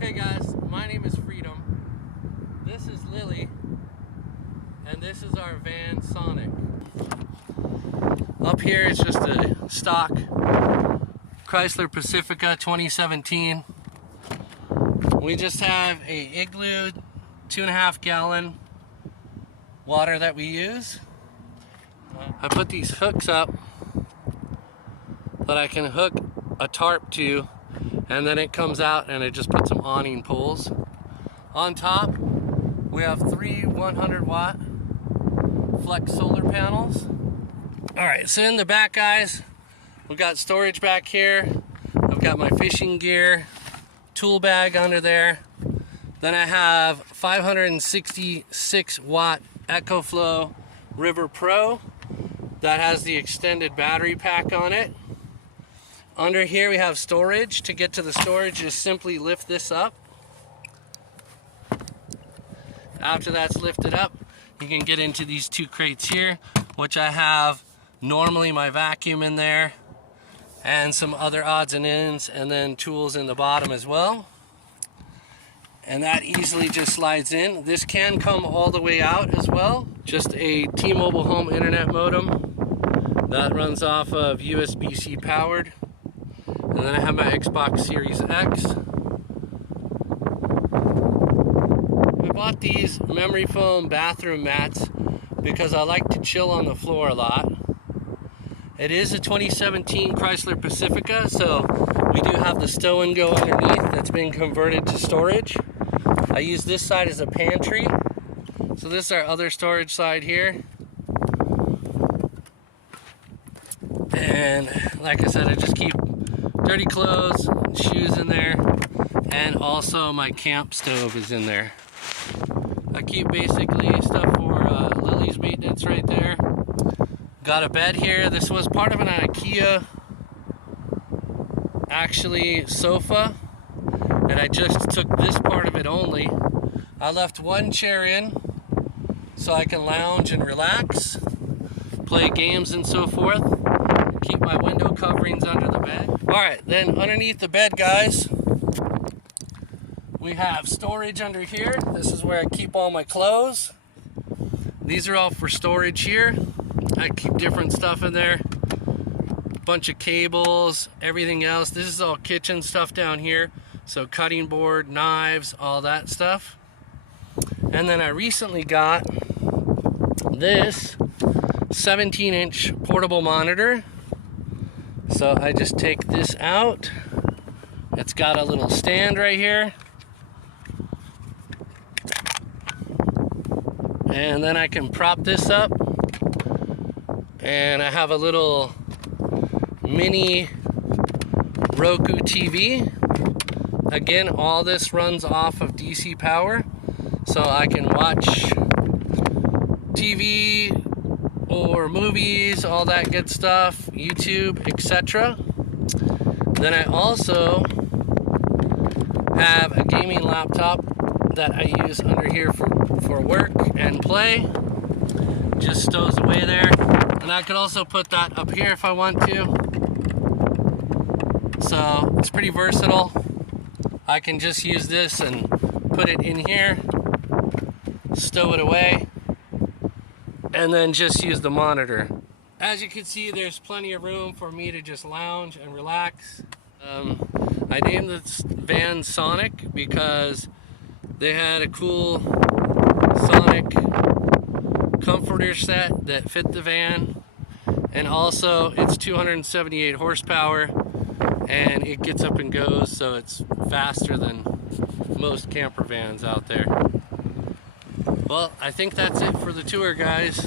Hey guys, my name is Freedom. This is Lily, and this is our van Sonic. Up here is just a stock Chrysler Pacifica 2017. We just have a Igloo 2.5 gallon water that we use. I put these hooks up that I can hook a tarp to, and then it comes out and it just puts some awning poles. On top, we have 3 100-watt flex solar panels. Alright, so in the back, guys, we've got storage back here. I've got my fishing gear, tool bag under there. Then I have 566-watt EcoFlow River Pro that has the extended battery pack on it. Under here we have storage. To get to the storage, just simply lift this up. After that's lifted up, you can get into these 2 crates here, which I have normally my vacuum in there and some other odds and ends, and then tools in the bottom as well. And that easily just slides in. This can come all the way out as well. Just a T-Mobile home internet modem that runs off of USB-C powered. And then I have my Xbox Series X. I bought these memory foam bathroom mats because I like to chill on the floor a lot. It is a 2017 Chrysler Pacifica, so we do have the stow and go underneath that's been converted to storage. I use this side as a pantry. So this is our other storage side here. And like I said, I just keep dirty clothes, shoes in there, and also my camp stove is in there. I keep basically stuff for Lily's maintenance right there. Got a bed here. This was part of an IKEA sofa, and I just took this part of it only. I left one chair in so I can lounge and relax, play games and so forth. Keep my window coverings under the bed. Alright, then underneath the bed, guys, we have storage under here. This is where I keep all my clothes. These are all for storage here. I keep different stuff in there. Bunch of cables, everything else. This is all kitchen stuff down here. So cutting board, knives, all that stuff. And then I recently got this 17-inch portable monitor. So I just take this out. It's got a little stand right here. And then I can prop this up. And I have a little mini Roku TV. Again, all this runs off of DC power. So I can watch TV or movies, all that good stuff, YouTube, etc. Then I also have a gaming laptop that I use under here for work and play. Just stows away there. And I could also put that up here if I want to. So it's pretty versatile. I can just use this and put it in here, stow it away, and then just use the monitor. As you can see, there's plenty of room for me to just lounge and relax. I named this van Sonic because they had a cool Sonic comforter set that fit the van, and also it's 278 horsepower and it gets up and goes, so it's faster than most camper vans out there. Well, I think that's it for the tour, guys.